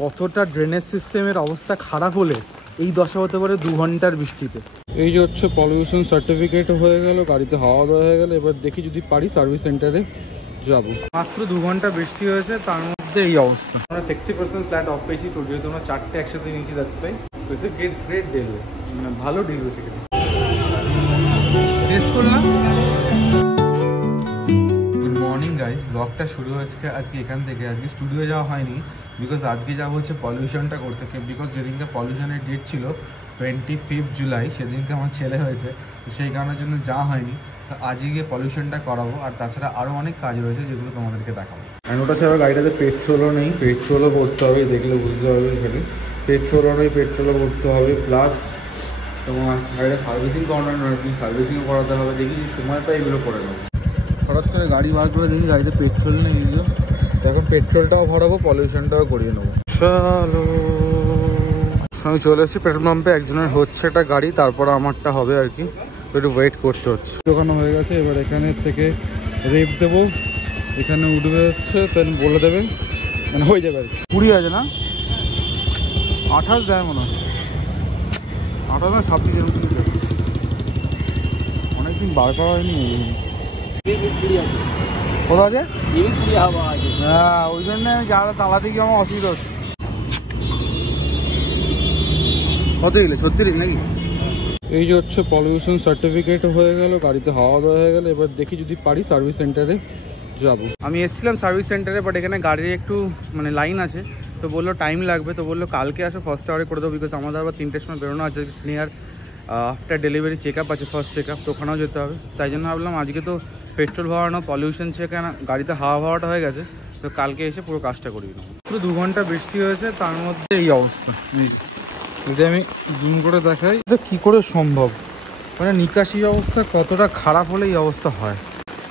কতটা ড্রেনেজ সিস্টেমের অবস্থা খারাপ হলে এই দশা হতে পারে 2 ঘন্টার বৃষ্টিতে। এই যে হচ্ছে পলিউশন সার্টিফিকেট হয়ে গেল, গাড়িতে হাওয়া দেওয়া হয়ে গেল। এবার দেখি যদি পারি সার্ভিস সেন্টারে যাবো। মাত্র 2 ঘন্টা বৃষ্টি হয়েছে, তার মধ্যে এই অবস্থা। আমরা 60% ফ্ল্যাট অফ পেয়েছি তো, যেহেতু আমরা 4টে একসাথে নিয়েছি যাচ্ছে। তো ইটস এ গ্রেট ডিল, মানে ভালো ডিল বেসিক্যালি। টেস্ট করলাম। গুড মর্নিং গাইজ, ব্লগটা শুরু হয়েছে আজকে এখান থেকে। আজকে স্টুডিও যাওয়া হয়নি বিকজ আজকে যাবো হচ্ছে পলিউশনটা করতে। বিকজ যেদিনকে পলিউশনের ডেট ছিল 25 জুলাই, সেদিনকে আমার ছেলে হয়েছে, তো সেই কারণের জন্য যাওয়া হয়নি। তো আজকে গিয়ে পলিউশনটা করাবো, আর তাছাড়া আরও অনেক কাজ রয়েছে যেগুলো তোমাদেরকে দেখাবো। আর ওটা ছাড়া গাড়িটাতে পেট্রোলও নেই, পেট্রোলও ভরতে হবে, দেখলে বুঝতে হবে। সেটা পেট্রোলও নেই, পেট্রোলও ভরতে হবে, প্লাস তোমার গাড়িটা সার্ভিসিং করানো আর কি, সার্ভিসিংও করাতে হবে। দেখি সময় পাই এগুলো করে নেবো। হঠাৎ করে গাড়ি বার করে দেখি গাড়িতে পেট্রোল নেই, এগুলো এখন পেট্রোলটাও ভরাবো, পলিউশনটাও করিয়ে নেবো। চলো, আমি চলে এসেছি পেট্রোল পাম্পে। একজনের হচ্ছে একটা গাড়ি, তারপর আমারটা হবে আর কি, একটু ওয়েট করতে হচ্ছে। দোকানো হয়ে গেছে, এবার এখানে থেকে রেপ দেবো, এখানে উঠবে হচ্ছে, তেল বলে দেবে, মানে হয়ে যাবে আর কি। 20 আছে না, 28 দেয় মনে হয়, 28 না 26 এরকম দেয়। অনেকদিন বার করা হয়নি। কোথা আছে? হ্যাঁ, ওই জন্য আমি যারা তালাতে গিয়ে আমার অসুবিধা হচ্ছে। কত গেলে 36 নাকি? এই যে হচ্ছে পলিউশন সার্টিফিকেট হয়ে গেল, গাড়িতে হাওয়া দেওয়া হয়ে গেল। এবার দেখি যদি পারি সার্ভিস সেন্টারে যাবো। আমি এসেছিলাম সার্ভিস সেন্টারে, বাট এখানে গাড়ির একটু মানে লাইন আছে, তো বললো টাইম লাগবে। তো বললো কালকে আসো, ফার্স্ট আওয়ারে করে দেবো, বিকজ আমাদের আবার 3টের সময় বেরোনো আছে। স্নেহার আফটার ডেলিভারি চেক আপ আছে, ফার্স্ট চেক আপ, তো ওখানেও যেতে হবে। তাই জন্য ভাবলাম আজকে তো পেট্রোল ভরানো, পলিউশন চেক, গাড়িতে হাওয়া ভরাটা হয়ে গেছে, তো কালকে এসে পুরো কাজটা করিয়ে নেবো। পুরো 2 ঘন্টা বৃষ্টি হয়েছে, তার মধ্যে এই অবস্থা। যদি আমি জুম করে দেখাই, এটা কী করে সম্ভব? মানে নিকাশি অবস্থা কতটা খারাপ হলে এই অবস্থা হয়।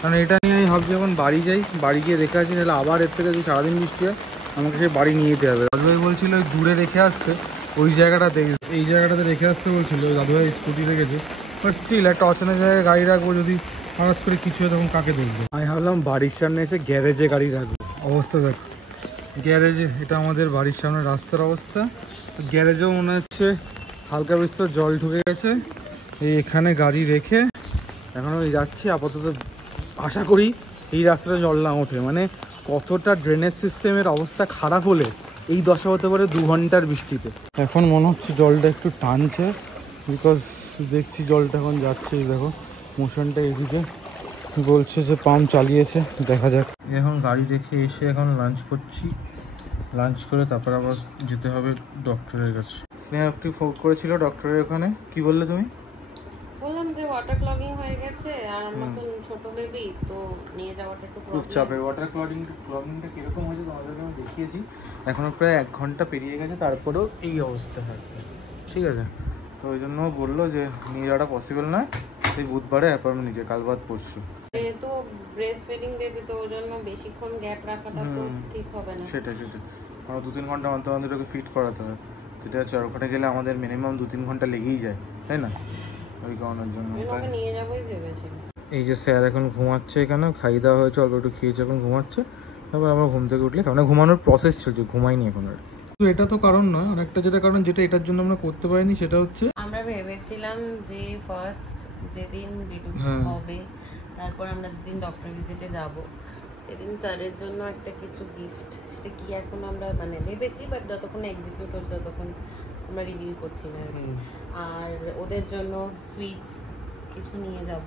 কারণ এটা নিয়ে আমি ভাবছি যখন বাড়ি যাই, বাড়ি গিয়ে রেখে আসি, নাহলে আবার এর থেকে যদি সারাদিন বৃষ্টি হয় আমাকে সে বাড়ি নিয়ে যেতে হবে। দাদুভাই বলছিল ওই দূরে রেখে আসতে, ওই জায়গাটাতে, এই জায়গাটাতে রেখে আসতে বলছিল। দাদুভাই স্কুটি রেখেছে, বাট স্টিল একটা অচেনা জায়গায় গাড়ি রাখবো, যদি হঠাৎ করে কিছু হয় তখন কাকে দেখবো। আমি ভাবলাম বাড়ির সামনে এসে গ্যারেজে গাড়ি রাখবো। অবস্থা দেখো গ্যারেজে, এটা আমাদের বাড়ির সামনে রাস্তার অবস্থা। গ্যারেজেও মনে হচ্ছে হালকা বিস্তর জল ঢুকে গেছে। এই এখানে গাড়ি রেখে এখন আমি যাচ্ছি। আপাতত আশা করি এই রাস্তাটা জল না ওঠে। মানে কতটা ড্রেনেজ সিস্টেমের অবস্থা খারাপ হলে এই দশা হতে পারে 2 ঘন্টার বৃষ্টিতে। এখন মনে হচ্ছে জলটা একটু টানছে, বিকজ দেখছি জলটা এখন যাচ্ছে। দেখো মোশনটা এদিকে বলছে যে পাম্প চালিয়েছে, দেখা যাক। এখন গাড়ি রেখে এসে এখন লাঞ্চ করছি। লাঞ্চ করে তারপর আবার যেতে হবে ডক্টরের কাছে। স্নেহা একটু ফোন করেছিল ডক্টরের ওখানে, কি বললে তুমি? বললাম যে ওয়াটার ক্লগিং হয়ে গেছে, আর আমার তো ছোট বেবি, তো নিয়ে যাওয়াটা একটু প্রবলেম। চাপের ওয়াটার ক্লগিংটা কিরকম হয়েছে তোমাদেরকে আমি দেখিয়েছি। এখনো প্রায় 1 ঘন্টা পেরিয়ে গেছে, তারপরেও এই অবস্থা হয়েছে। ঠিক আছে, তো ওই জন্য বললো যে নিয়ে যাওয়াটা পসিবল নয়, সেই বুধবারে অ্যাপয়েন্টমেন্ট নিচে, কাল বাদ পরশু। যেহেতু ব্রেস্ট ফিডিং বেবি, তো ওই জন্য বেশিক্ষণ গ্যাপ রাখাটা তো ঠিক হবে না। সেটাই আমরা 2-3 ঘন্টা অন্তর অন্তর ওকে ফিট করাতে হয়, যেটা হচ্ছে আর ওখানে গেলে আমাদের মিনিমাম 2-3 ঘন্টা লেগেই যায়, তাই না? ওই কারণের জন্য ওকে নিয়ে যাবোই ভেবেছি। এই যে স্যার এখন ঘুমাচ্ছে, এখানে খাইয়ে দেওয়া হয়েছে, অল্প একটু খেয়েছে, এখন ঘুমাচ্ছে। তারপর আমরা ঘুম থেকে উঠলে, মানে ঘুমানোর প্রসেস চলছে, ঘুমাইনি এখন আর। তো এটা তো কারণ নয়, আর একটা যেটা কারণ, যেটা এটার জন্য আমরা করতে পারিনি, সেটা হচ্ছে আমরা ভেবেছিলাম যে ফার্স্ট যেদিন বেবি হবে, তারপর আমরা যেদিন ডক্টর ভিজিটে যাব, সেদিন স্যারের জন্য একটা কিছু গিফট, সেটা কি এখন আমরা মানে ভেবেছি, বাট যতক্ষণ এক্সিকিউট হচ্ছে ততক্ষণ আমরা রিভিউ করছি না। আর ওদের জন্য সুইটস কিছু নিয়ে যাব,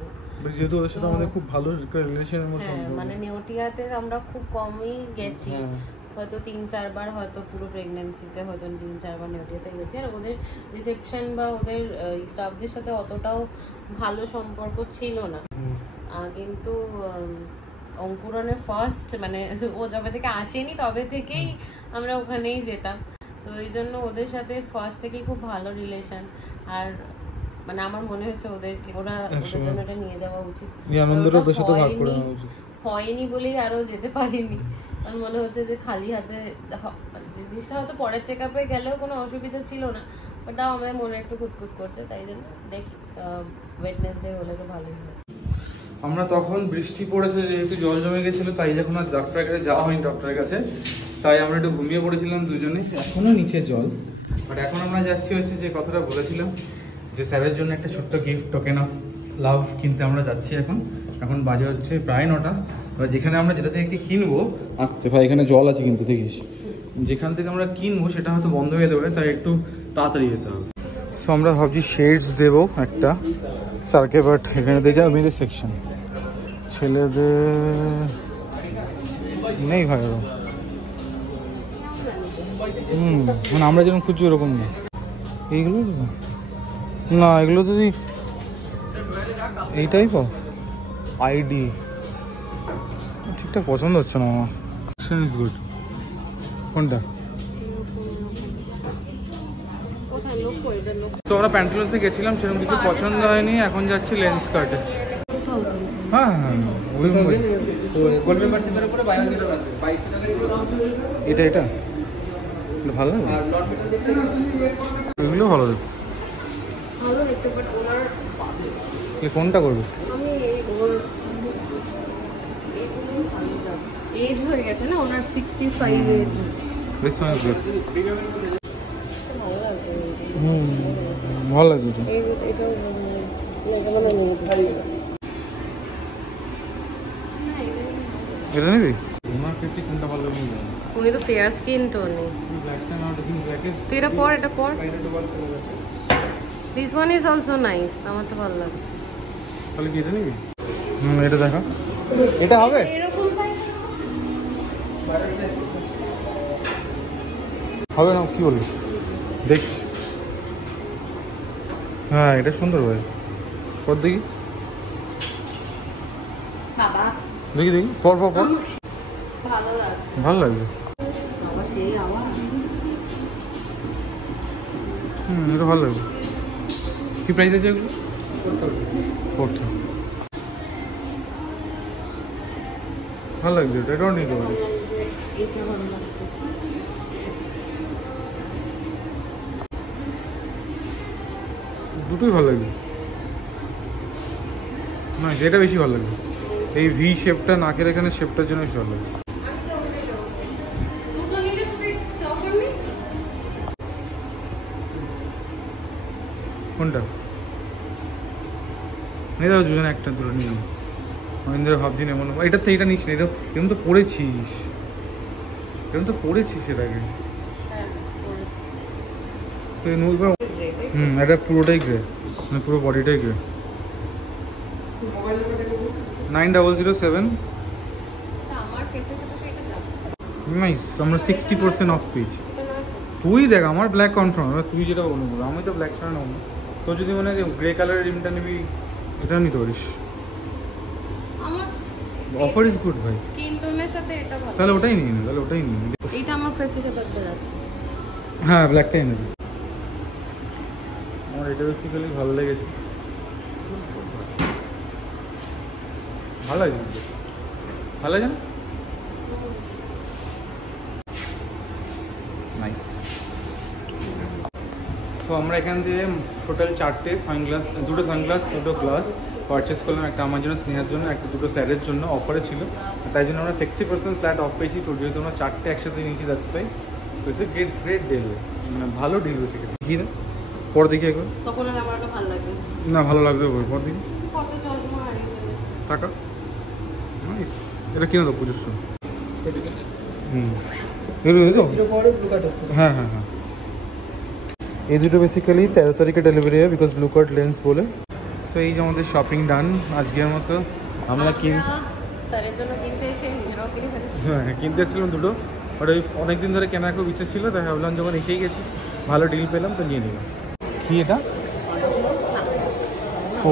যেহেতু ওদের সাথে আমাদের খুব ভালো রিলেশনের মধ্যে। হ্যাঁ, মানে নেওটিয়াতে আমরা খুব কমই গেছি, হয়তো 3-4 বার, হয়তো পুরো প্রেগন্যান্সিতে হয়তো 3-4 বার নেওটিয়াতে গেছি। আর ওদের রিসেপশন বা ওদের স্টাফদের সাথে অতটাও ভালো সম্পর্ক ছিল না। কিন্তু অঙ্কুরনের ফার্স্ট, মানে ও যবে থেকে আসেনি তবে থেকেই আমরা ওখানেই যেতাম, তো এই জন্য ওদের সাথে ফার্স্ট থেকেই খুব ভালো রিলেশন। আর মানে আমার মনে হচ্ছে ওদের জন্য এটা নিয়ে যাওয়া উচিত, হয়নি বলেই আরো যেতে পারিনি। আমার মনে হচ্ছে যে খালি হাতে জিনিসটা হয়তো পরের চেক আপে গেলেও কোনো অসুবিধা ছিল না, বাট তাও আমাদের মনে একটু কুতকুত করছে, তাই জন্য দেখি ওয়েডনেসডে হলে তো ভালোই হয়। আমরা তখন বৃষ্টি পড়েছে, যেহেতু জল জমে গেছিলো, তাই যখন আর ডক্টরের কাছে যাওয়া হয়নি ডক্টরের কাছে। তাই আমরা একটু ঘুমিয়ে পড়েছিলাম দুজনে। এখনো নিচে জল, বাট এখন আমরা যাচ্ছি হচ্ছে যে কথাটা বলেছিলাম যে স্যারের জন্য একটা ছোট্ট গিফট, টোকেন অফ লাভ কিনতে আমরা যাচ্ছি। এখন বাজে হচ্ছে প্রায় 9টা। এবার যেখানে আমরা যেটা থেকে কিনবো, আসতে ভাই এখানে জল আছে কিন্তু দেখিস, যেখান থেকে আমরা কিনবো সেটা হয়তো বন্ধ হয়ে যেতে পারে, তাই একটু তাড়াতাড়ি যেতে হবে। সো আমরা ভাবছি শেডস দেবো একটা স্যারকে, বাট এখানে দিয়ে যাবে মেয়েদের সেকশন, ছেলেদের নেই ভাই ওরকম। মানে আমরা যেরকম খুঁজছি ওরকম নেই। এইগুলো না, এগুলো যদি এই টাইপ অফ আইডি ঠিকঠাক পছন্দ হচ্ছে না আমার। Is good. কোনটা? তো আমরা প্যান্টালুন্সে গেছিলাম, সেরকম কিছু পছন্দ হয়নি, এখন যাচ্ছি লেন্স কার্টে। হ্যাঁ হ্যাঁ, ওই গোল্ড মেম্বারশিপের উপরে এটা এটা ভালো লাগে, এগুলো ভালো দেখো। কোনটা করবে? এজ হয়ে গেছে না ওনার, 65 এজ। ভালো লাগছে এটা নিবি? ওনার ফেসে কোনটা ভালো লাগে? উনি তো ফেয়ার স্কিন টোনে। ব্ল্যাকটা না, ব্ল্যাকে তুই এটা পর, এটা পর। This one is also nice, আমার তো ভালো লাগছে। তাহলে কি এটা নিবি? এটা দেখা, এটা হবে এরকম হবে না, কি বলবি? দেখছি। হ্যাঁ এটা সুন্দর ভাই, পর দেখি বাবা, দেখি দেখি, পর পর পর। ভালো লাগছে, ভালো লাগবে। বাবা সেই আওয়াজ। এটা ভালো লাগবে। কি প্রাইস আছে এগুলো? 4,000। ভালো লাগবে, এটাও নিতে পারি। এটা ভালো লাগছে। দুটোই ভালো লাগবে না, যেটা বেশি ভালো লাগবে এই ভি শেপটা, নাকের এখানে শেপটার জন্য বেশি ভালো লাগবে। কোনটা নিয়ে যাবো? দুজনে একটা দুটো নিয়ে যাবো। অনেকদিন ধরে ভাবছি এমন, এটা তো এটা নিস না, এটা এরকম তো পড়েছিস, এরকম তো পড়েছিস এটাকে। এটা পুরোটাই গ্রে, মানে পুরো বডিটাই গ্রে। 9007। নাইস, আমরা 60% অফ পেয়েছি। তুই দেখ, আমার ব্ল্যাক কনফার্ম, তুই যেটা বলবো, আমি তো ব্ল্যাক ছাড়া নেবো না। তো যদি মনে হয় গ্রে কালারের রিমটা নিবি, এটা নিতে পারিস। অফার ইজ গুড ভাই, স্কিন টোনের সাথে এটা ভালো। তাহলে ওটাই নিয়ে নে, তাহলে ওটাই নিয়ে নে। এটা আমার ফেসের সাথে যাচ্ছে। হ্যাঁ ব্ল্যাকটাই এনে দিই। আমার এটা বেসিক্যালি ভালো লেগেছে, ভালো লাগে, ভালো লাগে না? নাইস। সো আমরা এখান থেকে টোটাল 4টে সানগ্লাস, দুটো সানগ্লাস, দুটো গ্লাস পারচেস করলাম। একটা আমার জন্য, স্নেহার জন্য, একটা দুটো স্যারের জন্য অফারে ছিল, তাই জন্য আমরা 60% ফ্ল্যাট অফ পেয়েছি। তো যেহেতু আমরা 4টে একসাথে নিয়েছি, দ্যাটস ওয়াই। তো ইটস এ গ্রেট ডিল, মানে ভালো ডিল বেসিক্যালি। কি না পর দেখি একবার, তখন আর আমার ভালো লাগবে না, ভালো লাগবে পর দেখি। কত চশমা হারিয়ে গেছে টাকা। নাইস, এটা কিনে দাও 2500। হ্যাঁ হ্যাঁ হ্যাঁ, এই দুটো বেসিক্যালি 13 তারিখে ডেলিভারি হবে, বিকজ ব্লু কার্ড লেন্স বলে। সো এই যে আমাদের শপিং ডান আজকের মতো। আমরা স্যারের জন্য কিনতে এসে নিজেরাও কিনে ফেলেছি। হ্যাঁ কিনতে এসেছিলাম দুটো, বাট ওই অনেকদিন ধরে কেনার খুব ইচ্ছে ছিল, তাই ভাবলাম যখন এসেই গেছি ভালো ডিল পেলাম তো নিয়ে নিলাম। কি এটা? ও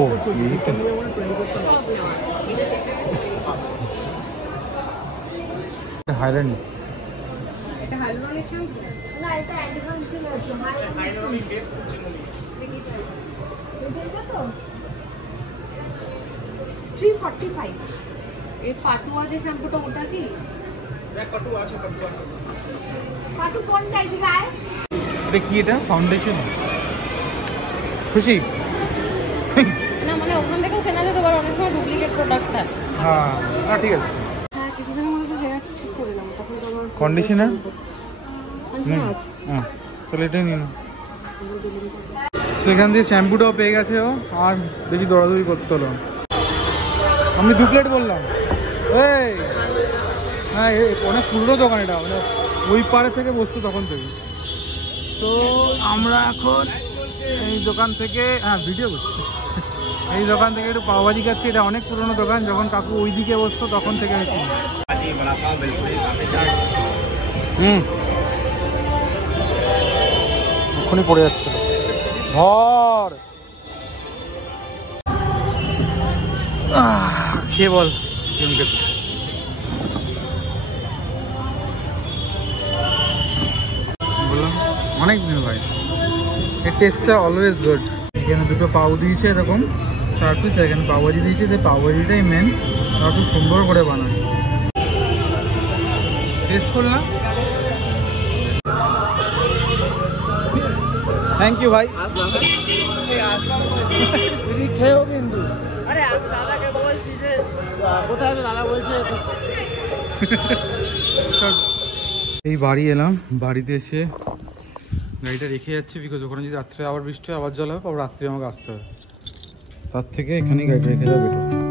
হাইল্যান্ড, এটা হাইলোনিক না, এটা অ্যাডভান্সিল আছে। হাইলোনিক বেস করছে এটা তো 345। এই পাটুয়া যে শ্যাম্পুটা, ওটা কি? দেখ পাটুয়া আছে, পাটু আছে। পাটু কোনটা এদিকে আয়? এটা কি? এটা ফাউন্ডেশন। খুশি না, মানে ওখান থেকেও কেনা যেতে পারে, অনেক সময় ডুপ্লিকেট প্রোডাক্ট থাকে। হ্যাঁ ঠিক আছে। হ্যাঁ, কিছুদিনের মধ্যে হেয়ার ঠিক করে নেবো, তখন তো আমার কন্ডিশনার আছে। হ্যাঁ, তাহলে এটাই নিন। সেখান দিয়ে শ্যাম্পুটাও পেয়ে গেছে ও, আর বেশি দৌড়াদৌড়ি করতে হলো। আমি 2 প্লেট বললাম। এই হ্যাঁ, অনেক পুরনো দোকান এটা, মানে ওই পাড়ে থেকে বসতো তখন থেকে। তো আমরা এখন এই দোকান থেকে, হ্যাঁ ভিডিও করছি, এই দোকান থেকে একটু পাওভাজি খাচ্ছি। এটা অনেক পুরনো দোকান, যখন কাকু ওই দিকে বসতো তখন থেকে হয়েছি। এক্ষুনি পড়ে যাচ্ছে ঘর। খেয়ে বল বললাম অনেক দিন ভাই, এর টেস্টটা অলওয়েজ গুড। এখানে দুটো পাও দিয়েছে এরকম 4 পিস, এখানে পাওভাজি দিয়েছে। যে পাওভাজিটাই মেন, আর একটু সুন্দর করে বানায়। টেস্টফুল না? থ্যাংক ইউ ভাই। দিদি খেয়েও কিন্তু। আরে আমি দাদাকে বলছি যে কোথায় আছে, দাদা বলছে এই বাড়ি এলাম। বাড়িতে এসে গাড়িটা রেখে যাচ্ছে, বিকজ ওখানে যদি রাত্রে আবার বৃষ্টি হয়, আবার জল হবে, আবার রাত্রে আমাকে আসতে হবে। তার থেকে এখানেই গাড়িটা রেখে যাওয়া বেটার।